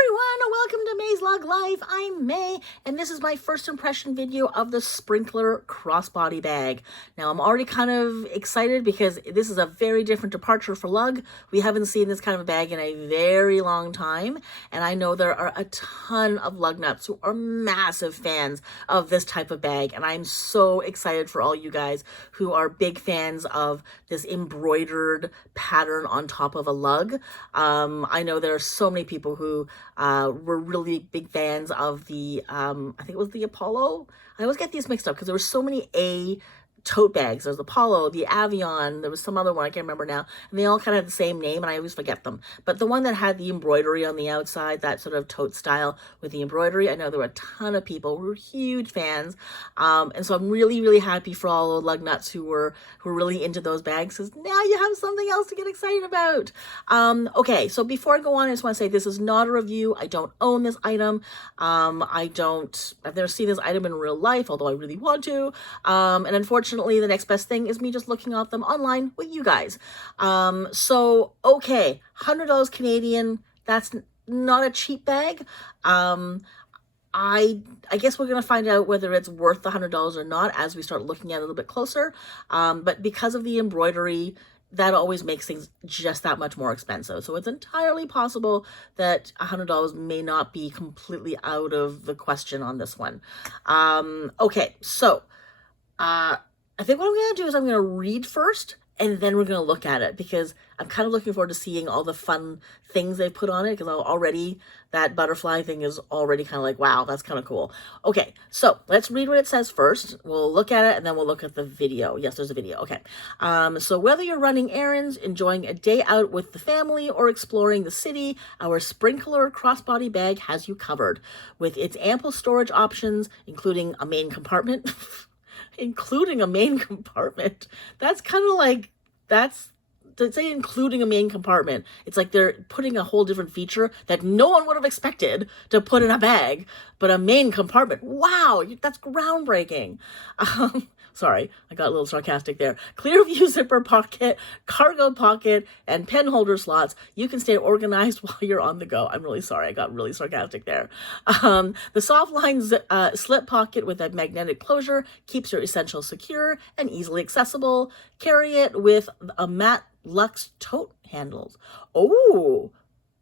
everyone, welcome to May's Lug Life. I'm May, and this is my first impression video of the Sprinkler Crossbody Bag. Now, I'm already kind of excited because this is a very different departure for Lug. We haven't seen this kind of a bag in a very long time, and I know there are a ton of lug nuts who are massive fans of this type of bag, and I'm so excited for all you guys who are big fans of this embroidered pattern on top of a lug. I know there are so many people who were really big fans of the, I think it was the Apollo. I always get these mixed up because there were so many A tote bags. There's the Apollo, the Avion, there was some other one, I can't remember now, and they all kind of had the same name, and I always forget them. But the one that had the embroidery on the outside, that sort of tote style with the embroidery, I know there were a ton of people who were huge fans, and so I'm really, really happy for all the lug nuts who were really into those bags, because now you have something else to get excited about. Okay, so before I go on, I just want to say this is not a review. I don't own this item. I've never seen this item in real life, although I really want to, and unfortunately, the next best thing is me just looking at them online with you guys. So, okay, $100 Canadian, that's not a cheap bag. I guess we're going to find out whether it's worth the $100 or not as we start looking at it a little bit closer. But because of the embroidery, that always makes things just that much more expensive. So it's entirely possible that $100 may not be completely out of the question on this one. Okay, so I think what I'm going to do is I'm going to read first, and then we're going to look at it, because I'm kind of looking forward to seeing all the fun things they've put on it, because already that butterfly thing is already kind of like, wow, that's kind of cool. Okay, so let's read what it says first. We'll look at it, and then we'll look at the video. Yes, there's a video. Okay. So whether you're running errands, enjoying a day out with the family, or exploring the city, our Sprinkler Crossbody Bag has you covered. With its ample storage options, including a main compartment, that's kind of like, to say including a main compartment, it's like they're putting a whole different feature that no one would have expected to put in a bag, but a main compartment. Wow, that's groundbreaking. Sorry, I got a little sarcastic there. Clear view zipper pocket, cargo pocket, and pen holder slots. You can stay organized while you're on the go. I'm really sorry, I got really sarcastic there. The soft line slip pocket with a magnetic closure keeps your essentials secure and easily accessible. Carry it with a matte Lux tote handles. Oh,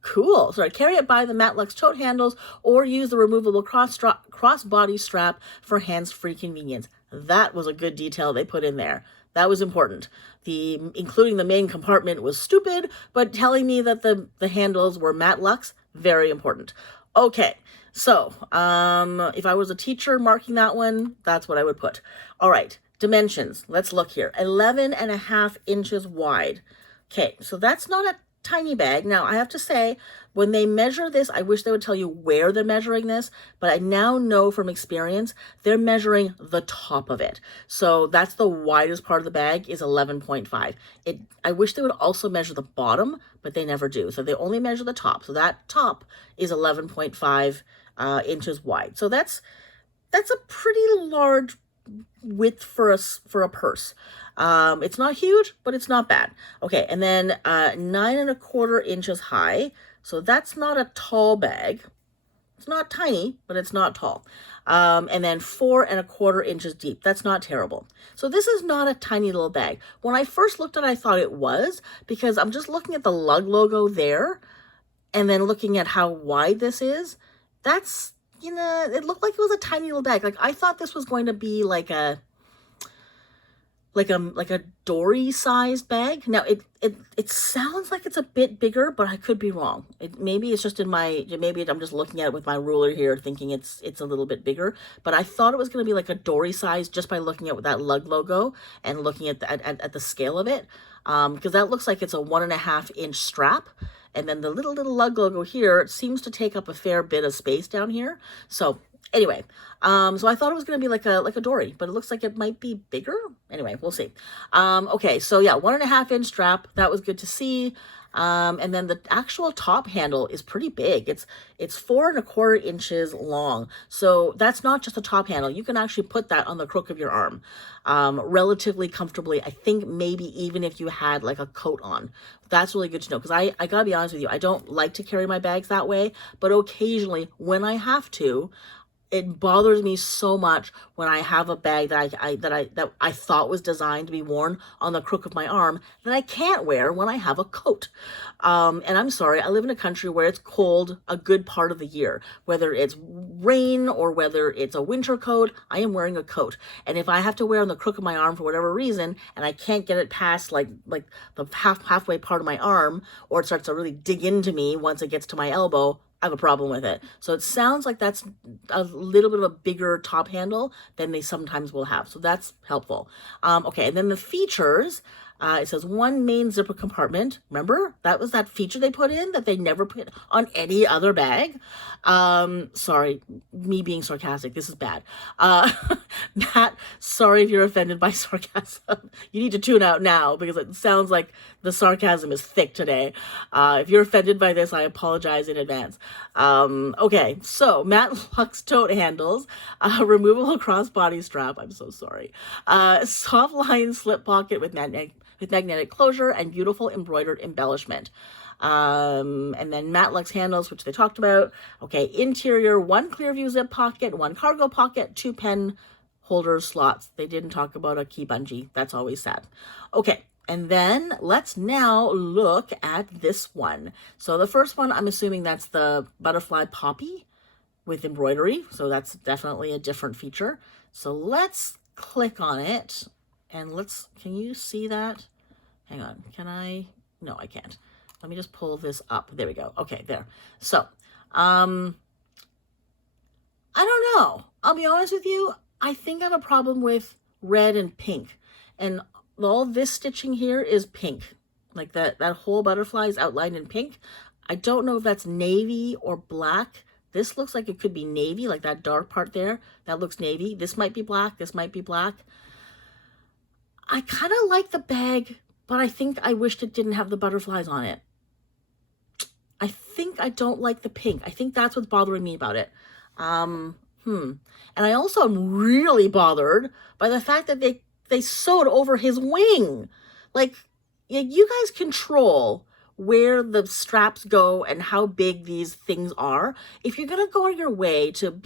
cool. Sorry, carry it by the matte Lux tote handles, or use the removable crossbody strap for hands-free convenience. That was a good detail they put in there. That was important. Including the main compartment was stupid, but telling me that the handles were matte Lux, very important. Okay, so if I was a teacher marking that one, that's what I would put. All right, dimensions. Let's look here. 11.5 inches wide. Okay, so that's not a tiny bag. Now, I have to say, when they measure this, I wish they would tell you where they're measuring this, but I now know from experience, they're measuring the top of it. So that's the widest part of the bag is 11.5. I wish they would also measure the bottom, but they never do. So they only measure the top. So that top is 11.5 inches wide. So that's a pretty large width for a purse. It's not huge, but it's not bad. Okay, and then 9.25 inches high. So that's not a tall bag. It's not tiny, but it's not tall. And then 4.25 inches deep. That's not terrible. So this is not a tiny little bag. When I first looked at it, I thought it was, because I'm just looking at the Lug logo there, and then looking at how wide this is. That's, you know, it looked like it was a tiny little bag. Like, I thought this was going to be like a dory-sized bag. Now, it sounds like it's a bit bigger, but I could be wrong. Maybe it's just maybe I'm just looking at it with my ruler here, thinking it's a little bit bigger. But I thought it was going to be like a dory size just by looking at that Lug logo and looking at the scale of it, because that looks like it's a 1.5 inch strap. And then the little Lug logo here seems to take up a fair bit of space down here. So anyway, so I thought it was going to be like a dory, but it looks like it might be bigger. Anyway, we'll see. Okay, so yeah, 1.5 inch strap. That was good to see. And then the actual top handle is pretty big. It's 4¼ inches long. So that's not just a top handle. You can actually put that on the crook of your arm relatively comfortably. I think maybe even if you had like a coat on. That's really good to know, because I gotta be honest with you, I don't like to carry my bags that way, but occasionally when I have to, it bothers me so much when I have a bag that I thought was designed to be worn on the crook of my arm that I can't wear when I have a coat. And I'm sorry, I live in a country where it's cold a good part of the year. Whether it's rain or whether it's a winter coat, I am wearing a coat. And if I have to wear on the crook of my arm for whatever reason, and I can't get it past like the halfway part of my arm, or it starts to really dig into me once it gets to my elbow, I have a problem with it. So it sounds like that's a little bit of a bigger top handle than they sometimes will have. So that's helpful. Okay, and then the features, it says one main zipper compartment. Remember, that was that feature they put in that they never put on any other bag. Sorry, me being sarcastic. This is bad. Matt, sorry if you're offended by sarcasm. You need to tune out now because it sounds like the sarcasm is thick today. If you're offended by this, I apologize in advance. Okay, so Matt Lux tote handles, removable crossbody strap. I'm so sorry. Soft line slip pocket with magnetic closure and beautiful embroidered embellishment. And then Matt Lux handles, which they talked about. Okay, interior, one Clearview zip pocket, one cargo pocket, 2 pen holder slots. They didn't talk about a key bungee. That's always sad. Okay, and then let's now look at this one. So the first one, I'm assuming that's the butterfly poppy with embroidery. So that's definitely a different feature. So let's click on it and can you see that? Hang on, no, I can't. Let me just pull this up. There we go. Okay, there. So, I don't know. I'll be honest with you. I think I have a problem with red and pink. And all this stitching here is pink. Like that whole butterfly is outlined in pink. I don't know if that's navy or black. This looks like it could be navy, like that dark part there. That looks navy. This might be black. This might be black. I kind of like the bag, but I think I wished it didn't have the butterflies on it. I think I don't like the pink. I think that's what's bothering me about it. And I also am really bothered by the fact that they sewed over his wing. Like, you guys control where the straps go and how big these things are. If you're gonna go on your way to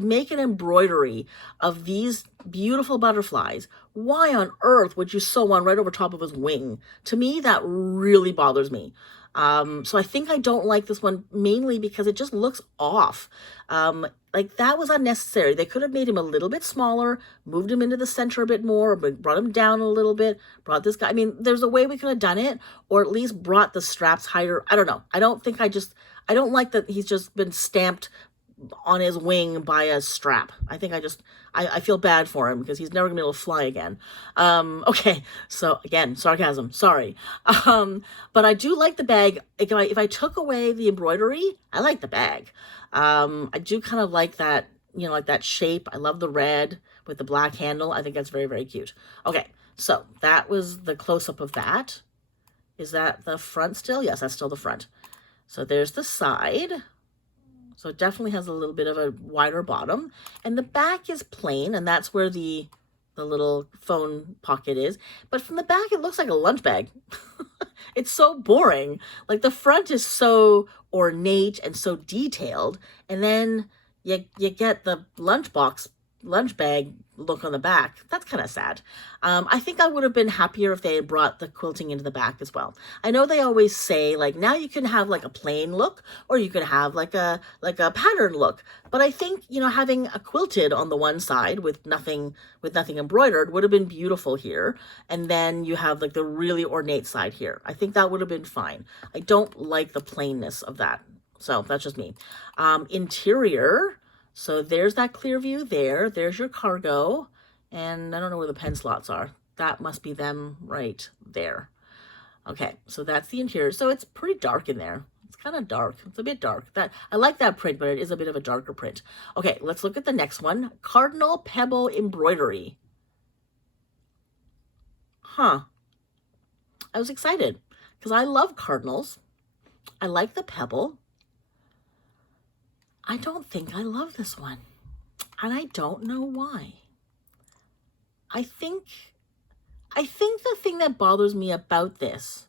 make an embroidery of these beautiful butterflies, why on earth would you sew one right over top of his wing? To me, that really bothers me. So I think I don't like this one mainly because it just looks off. Like that was unnecessary. They could have made him a little bit smaller, moved him into the center a bit more, but brought him down a little bit, brought this guy. I mean, there's a way we could have done it, or at least brought the straps higher. I don't know. I don't like that he's just been stamped on his wing by a strap. I think I feel bad for him because he's never gonna be able to fly again. Okay, so again, sarcasm, sorry. But I do like the bag. If I took away the embroidery, I like the bag. I do kind of like that, like that shape. I love the red with the black handle. I think that's very, very cute. Okay, so that was the close-up of that. Is that the front still? Yes, that's still the front. So there's the side. So it definitely has a little bit of a wider bottom. And the back is plain, and that's where the little phone pocket is. But from the back, it looks like a lunch bag. It's so boring. Like the front is so ornate and so detailed. And then you get the lunch bag look on the back. That's kind of sad. I think I would have been happier if they had brought the quilting into the back as well. I know they always say like now you can have like a plain look or you could have like a pattern look. But I think, having a quilted on the one side with nothing embroidered would have been beautiful here. And then you have like the really ornate side here. I think that would have been fine. I don't like the plainness of that. So that's just me. Interior. So there's that clear view there. There's your cargo. And I don't know where the pen slots are. That must be them right there. Okay, so that's the interior. So it's pretty dark in there. It's kind of dark. It's a bit dark. I like that print, but it is a bit of a darker print. Okay, let's look at the next one. Cardinal Pebble Embroidery. I was excited because I love cardinals. I like the pebble. I don't think I love this one. And I don't know why. I think the thing that bothers me about this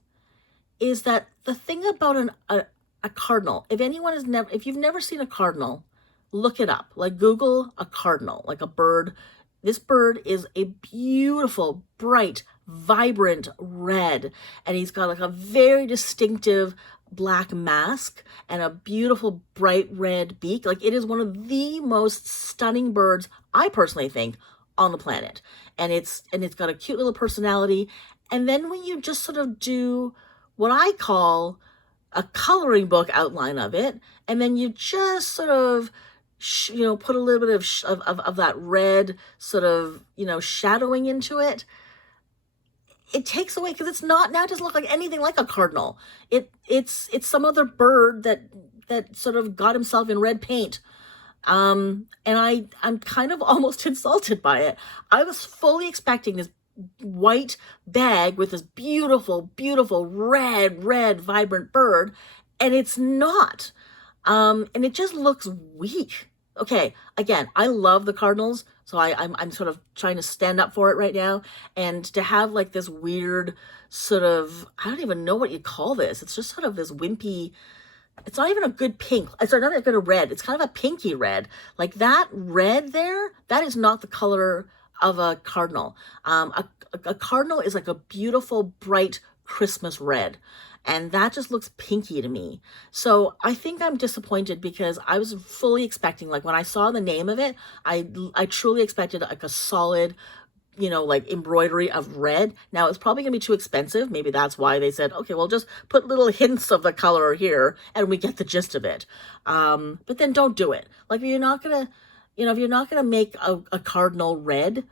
is that the thing about a cardinal, if you've never seen a cardinal, look it up. Like Google a cardinal, like a bird. This bird is a beautiful, bright, vibrant red, and he's got like a very distinctive black mask and a beautiful bright red beak. Like it is one of the most stunning birds, I personally think, on the planet. And it's got a cute little personality. And then when you just sort of do what I call a coloring book outline of it, and then you just sort of put a little bit of that red sort of, shadowing into it, it takes away, because it's not, now it doesn't look like anything like a cardinal. It's some other bird that sort of got himself in red paint. And I'm kind of almost insulted by it. I was fully expecting this white bag with this beautiful, beautiful red, vibrant bird, and it's not. And it just looks weak. Okay, again, I love the cardinals, so I'm sort of trying to stand up for it right now. And to have like this weird sort of, I don't even know what you call this. It's just sort of this wimpy, it's not even a good pink. It's not even a good red. It's kind of a pinky red. Like that red there, that is not the color of a cardinal. A cardinal is like a beautiful, bright Christmas red. And that just looks pinky to me. So I think I'm disappointed because I was fully expecting, like when I saw the name of it, I truly expected like a solid, like embroidery of red. Now it's probably gonna be too expensive. Maybe that's why they said, okay, we'll just put little hints of the color here and we get the gist of it. But then don't do it. Like if you're not gonna make a cardinal red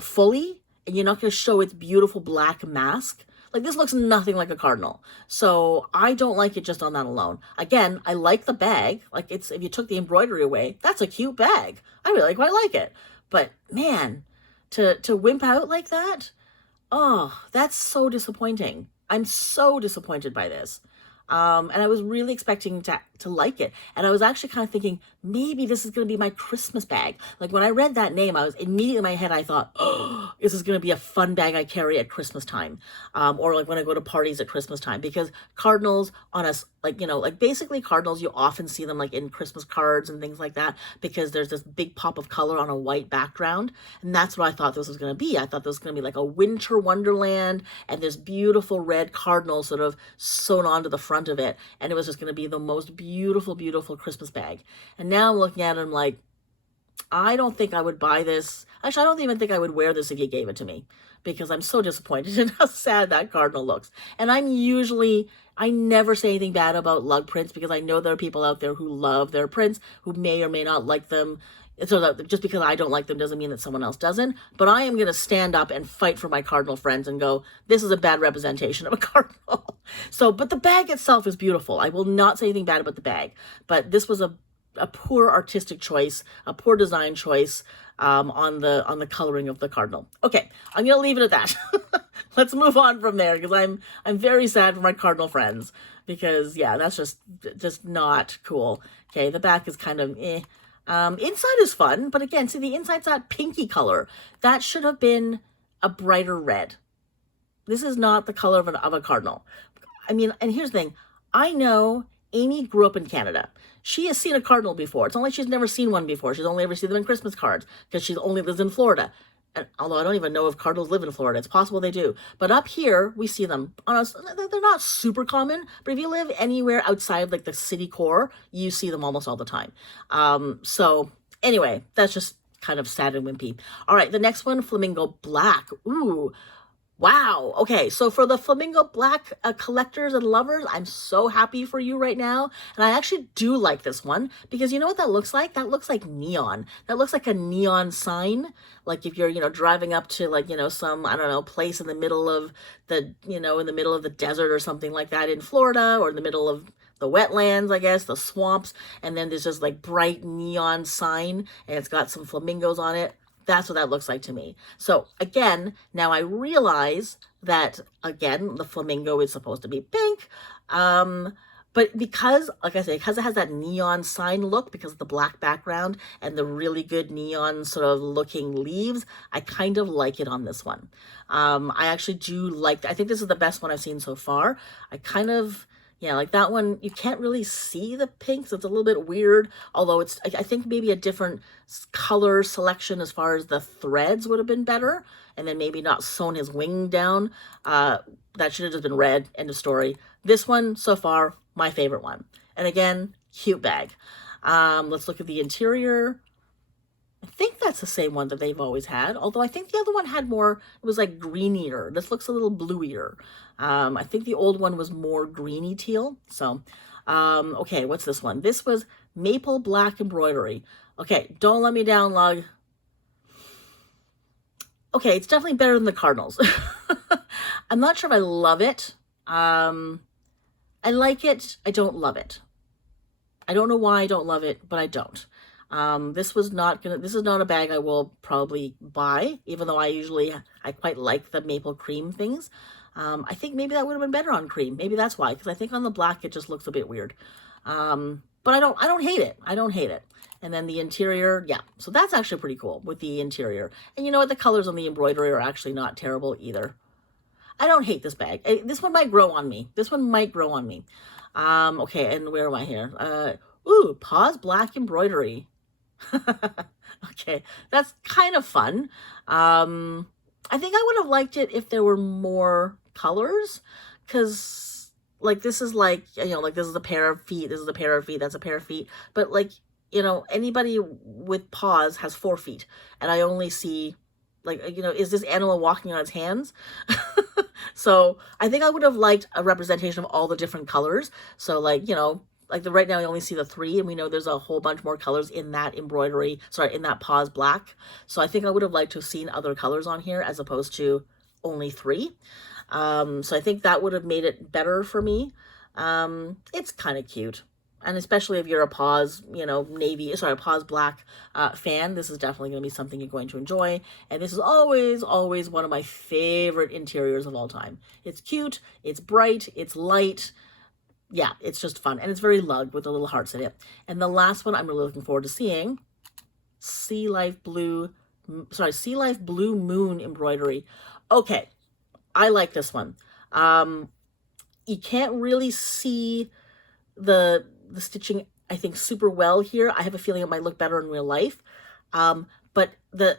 fully, and you're not gonna show its beautiful black mask, like this looks nothing like a cardinal. So I don't like it just on that alone. Again, I like the bag. Like if you took the embroidery away, that's a cute bag. I really quite like it. But man, to wimp out like that, oh, that's so disappointing. I'm so disappointed by this. And I was really expecting to like it. And I was actually kind of thinking, maybe this is going to be my Christmas bag. Like when I read that name, I was immediately in my head, I thought, oh, this is going to be a fun bag I carry at Christmas time. Or like when I go to parties at Christmas time, because cardinals on us, like basically cardinals, you often see them like in Christmas cards and things like that, because there's this big pop of color on a white background. And that's what I thought this was going to be. I thought this was going to be like a winter wonderland and this beautiful red cardinal sort of sewn onto the front of it, and it was just going to be the most beautiful, beautiful Christmas bag. And now I'm looking at it, I'm like, I don't think I would buy this. Actually, I don't even think I would wear this if you gave it to me, because I'm so disappointed in how sad that cardinal looks. And I never say anything bad about lug prints, because I know there are people out there who love their prints, who may or may not like them. So that just because I don't like them doesn't mean that someone else doesn't. But I am going to stand up and fight for my cardinal friends and go, this is a bad representation of a cardinal. So, but the bag itself is beautiful. I will not say anything bad about the bag. But this was a poor artistic choice, a poor design choice on the coloring of the cardinal. Okay, I'm going to leave it at that. Let's move on from there, because I'm very sad for my cardinal friends, because yeah, that's just not cool. Okay, the back is kind of eh. Inside is fun, but again, see, the inside's that pinky color. That should have been a brighter red. This is not the color of a cardinal. I mean, and here's the thing. I know Amy grew up in Canada. She has seen a cardinal before. It's not like she's never seen one before. She's only ever seen them in Christmas cards, because she only lives in Florida. And although I don't even know if cardinals live in Florida, it's possible they do. But up here, we see them. They're not super common, but if you live anywhere outside of like the city core, you see them almost all the time. So anyway, that's just kind of sad and wimpy. All right, the next one, Flamingo Black. Ooh, wow. Okay, so for the Flamingo Black collectors and lovers, I'm so happy for you right now. And I actually do like this one, because you know what that looks like? That looks like neon. That looks like a neon sign. Like if you're, driving up to like, some, I don't know, place in the middle of the, in the middle of the desert or something like that in Florida, or in the middle of the wetlands, I guess, the swamps. And then there's just like bright neon sign, and it's got some flamingos on it. That's what that looks like to me. So again, now I realize that, again, the flamingo is supposed to be pink. But because, like I said, because it has that neon sign look, because of the black background and the really good neon sort of looking leaves, I kind of like it on this one. I actually do like, I think this is the best one I've seen so far. I kind of, yeah, like that one, you can't really see the pink, so it's a little bit weird, although it's, I think maybe a different color selection as far as the threads would have been better, and then maybe not sewn his wing down. That should have just been red, end of story. This one, so far, my favorite one. And again, cute bag. Let's look at the interior. I think that's the same one that they've always had, although I think the other one had more, it was like greenier. This looks a little bluier. I think the old one was more greeny teal. So, okay, what's this one? This was maple black embroidery. Okay, don't let me down, Lug. Okay, it's definitely better than the Cardinals. I'm not sure if I love it. I like it. I don't love it. I don't know why I don't love it, but I don't. This is not a bag I will probably buy, even though I quite like the maple cream things. I think maybe that would have been better on cream. Maybe that's why, because I think on the black it just looks a bit weird. But I don't hate it. I don't hate it. And then the interior, yeah. So that's actually pretty cool with the interior. And you know what? The colors on the embroidery are actually not terrible either. I don't hate this bag. This one might grow on me. This one might grow on me. Okay, and where am I here? Ooh, Paws Black embroidery. Okay, that's kind of fun. I think I would have liked it if there were more colors, because like this is like, you know, like this is a pair of feet, this is a pair of feet, that's a pair of feet. But like, you know, anybody with paws has 4 feet, and I only see, like, you know, is this animal walking on its hands? So I think I would have liked a representation of all the different colors. So like, you know, like right now I only see the 3, and we know there's a whole bunch more colors in that embroidery, sorry, in that Paws Black. So I think I would have liked to have seen other colors on here as opposed to only 3. So I think that would have made it better for me. It's kind of cute. And especially if you're a Paws, you know, Paws Black fan, this is definitely going to be something you're going to enjoy. And this is always, always one of my favorite interiors of all time. It's cute, it's bright, it's light. Yeah, it's just fun. And it's very Lug with the little hearts in it. And the last one I'm really looking forward to seeing, Sea Life Blue Moon embroidery. Okay, I like this one. You can't really see the stitching, I think, super well here. I have a feeling it might look better in real life. But the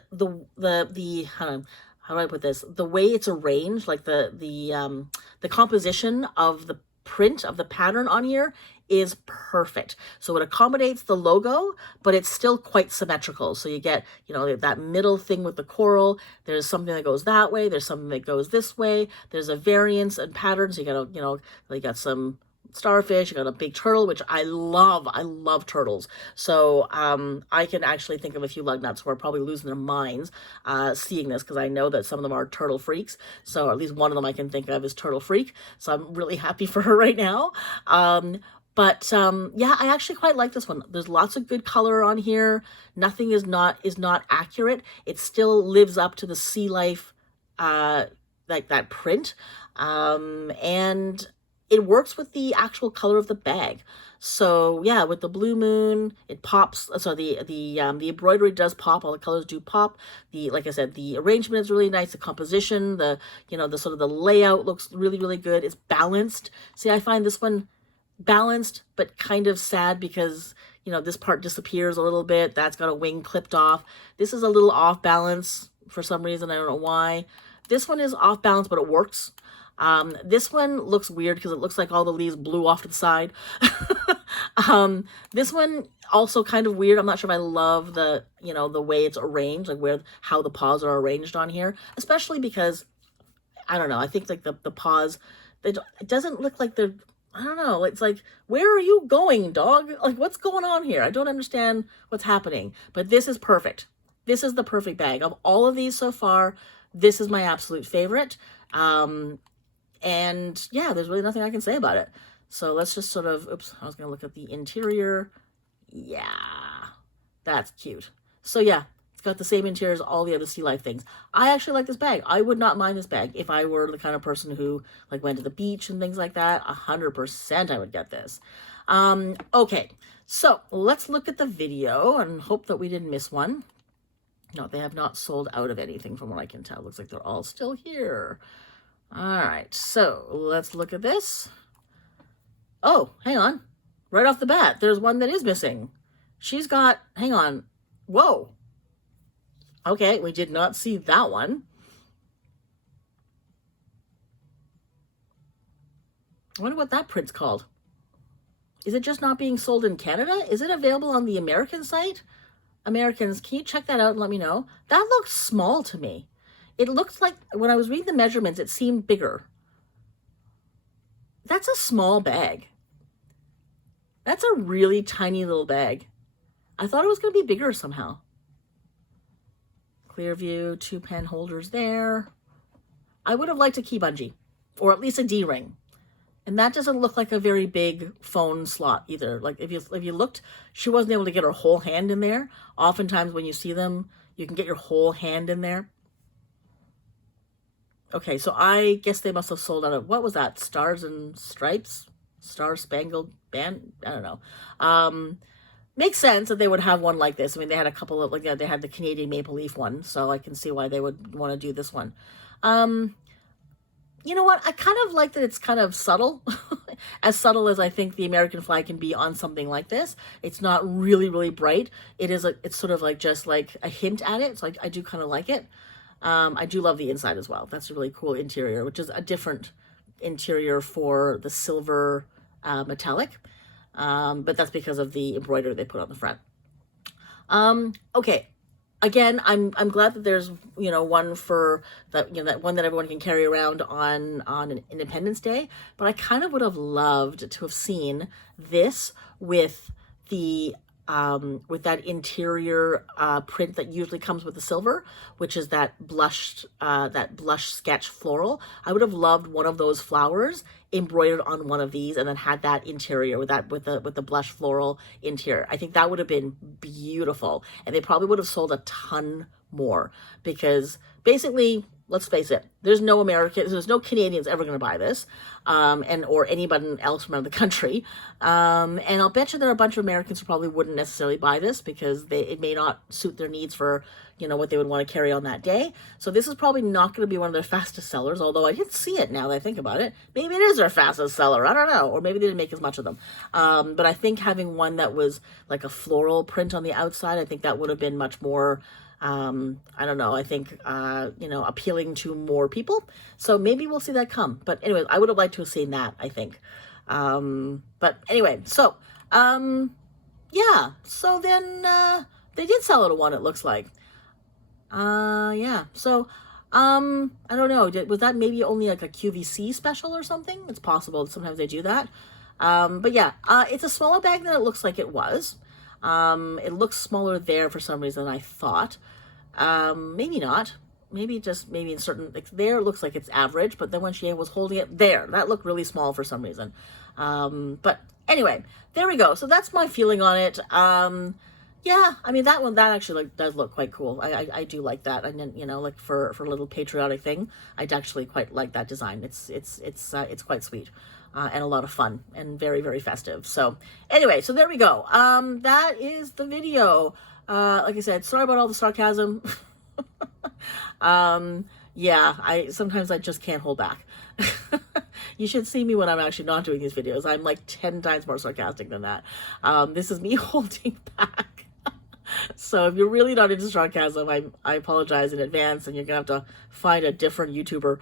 how do I put this? The way it's arranged, like the composition of the print of the pattern on here is perfect. So it accommodates the logo, but it's still quite symmetrical. So you get, you know, that middle thing with the coral. There's something that goes that way. There's something that goes this way. There's a variance and patterns. You got, you know, you got some starfish, you got a big turtle, which I love. I love turtles. So I can actually think of a few lug nuts who are probably losing their minds seeing this, because I know that some of them are turtle freaks. So at least one of them I can think of is turtle freak. So I'm really happy for her right now. Yeah, I actually quite like this one. There's lots of good color on here. Nothing is not accurate. It still lives up to the sea life, like that print. And it works with the actual color of the bag. So yeah, with the blue moon, it pops. So the embroidery does pop. All the colors do pop. Like I said, the arrangement is really nice. The composition, the sort of the layout looks really, really good. It's balanced. See, I find this one balanced, but kind of sad because, you know, this part disappears a little bit. That's got a wing clipped off. This is a little off balance for some reason. I don't know why. This one is off balance, but it works. This one looks weird because it looks like all the leaves blew off to the side. This one also kind of weird. I'm not sure if I love the, you know, the way it's arranged, like how the paws are arranged on here, especially because, I don't know, I think like the paws, it doesn't look like they're, I don't know, it's like, where are you going, dog? Like, what's going on here? I don't understand what's happening, but this is perfect. This is the perfect bag. Of all of these so far, this is my absolute favorite. And yeah, there's really nothing I can say about it. So let's just sort of, oops, I was going to look at the interior. Yeah, that's cute. So yeah, It's got the same interior as all the other Sea Life things. I actually like this bag. I would not mind this bag if I were the kind of person who like went to the beach and things like that. 100% I would get this. Okay, so let's look at the video and hope that we didn't miss one. No, they have not sold out of anything from what I can tell. Looks like they're all still here. All right, so let's look at this. Oh, hang on. Right off the bat, there's one that is missing. She's got, hang on. Whoa. Okay, we did not see that one. I wonder what that print's called. Is it just not being sold in Canada? Is it available on the American site? Americans, can you check that out and let me know? That looks small to me. It looked like, when I was reading the measurements, it seemed bigger. That's a small bag. That's a really tiny little bag. I thought it was going to be bigger somehow. Clear view, 2 pen holders there. I would have liked a key bungee, or at least a D-ring. And that doesn't look like a very big phone slot either. Like if you looked, she wasn't able to get her whole hand in there. Oftentimes when you see them, you can get your whole hand in there. Okay, so I guess they must have sold out of, what was that? Stars and Stripes? Star Spangled Band? I don't know. Makes sense that they would have one like this. I mean, they had a couple of, like, they had the Canadian Maple Leaf one, so I can see why they would want to do this one. You know what? I kind of like that it's kind of subtle. As subtle as I think the American flag can be on something like this. It's not really, really bright. It's sort of like just like a hint at it. So I do kind of like it. I do love the inside as well. That's a really cool interior, which is a different interior for the silver metallic. But that's because of the embroidery they put on the front. Okay. Again, I'm glad that there's, you know, one for that, you know, that one that everyone can carry around on an Independence Day. But I kind of would have loved to have seen this with the with that interior print that usually comes with the silver, which is that blush sketch floral. I would have loved one of those flowers embroidered on one of these, and then had that interior with the blush floral interior. I think that would have been beautiful, and they probably would have sold a ton more, because basically, let's face it, there's no Canadians ever going to buy this, or anybody else from another country. And I'll bet you there are a bunch of Americans who probably wouldn't necessarily buy this because it may not suit their needs for, you know, what they would want to carry on that day. So this is probably not going to be one of their fastest sellers, although I didn't see it now that I think about it. Maybe it is their fastest seller. I don't know. Or maybe they didn't make as much of them. But I think having one that was like a floral print on the outside, I think that would have been much more, I don't know, I think, you know, appealing to more people. So maybe we'll see that come. But anyways, I would have liked to have seen that, I think. But anyway, so, yeah, so then, they did sell it at one, it looks like. Yeah, so, I don't know, was that maybe only like a QVC special or something? It's possible, sometimes they do that. But yeah, it's a smaller bag than it looks like it was. It looks smaller there for some reason, I thought. Maybe not. Maybe in certain, like there it looks like it's average, but then when she was holding it there, that looked really small for some reason. But anyway, there we go. So that's my feeling on it. Yeah, I mean, that actually does look quite cool. I do like that. And then, you know, like for a little patriotic thing, I'd actually quite like that design. It's quite sweet. And a lot of fun and very, very festive. So anyway, so there we go. That is the video. Like I said, sorry about all the sarcasm. Yeah, sometimes I just can't hold back. You should see me when I'm actually not doing these videos. I'm like 10 times more sarcastic than that. This is me holding back. So if you're really not into sarcasm, I apologize in advance, and you're gonna have to find a different YouTuber.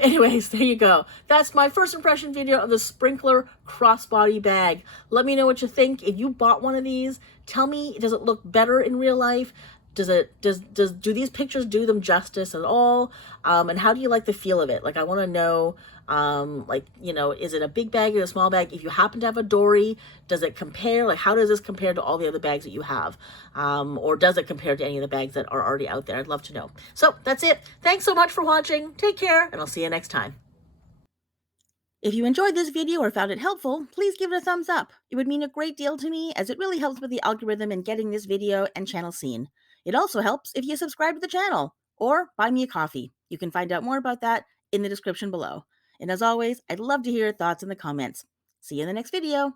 Anyways, there you go. That's my first impression video of the Sprinkler Crossbody Bag. Let me know what you think. If you bought one of these, tell me, does it look better in real life? Do these pictures do them justice at all? And how do you like the feel of it? Like, I want to know, like, you know, is it a big bag or a small bag? If you happen to have a dory, does it compare? Like, how does this compare to all the other bags that you have? Or does it compare to any of the bags that are already out there? I'd love to know. So that's it. Thanks so much for watching. Take care, and I'll see you next time. If you enjoyed this video or found it helpful, please give it a thumbs up. It would mean a great deal to me, as it really helps with the algorithm in getting this video and channel seen. It also helps if you subscribe to the channel or buy me a coffee. You can find out more about that in the description below. And as always, I'd love to hear your thoughts in the comments. See you in the next video.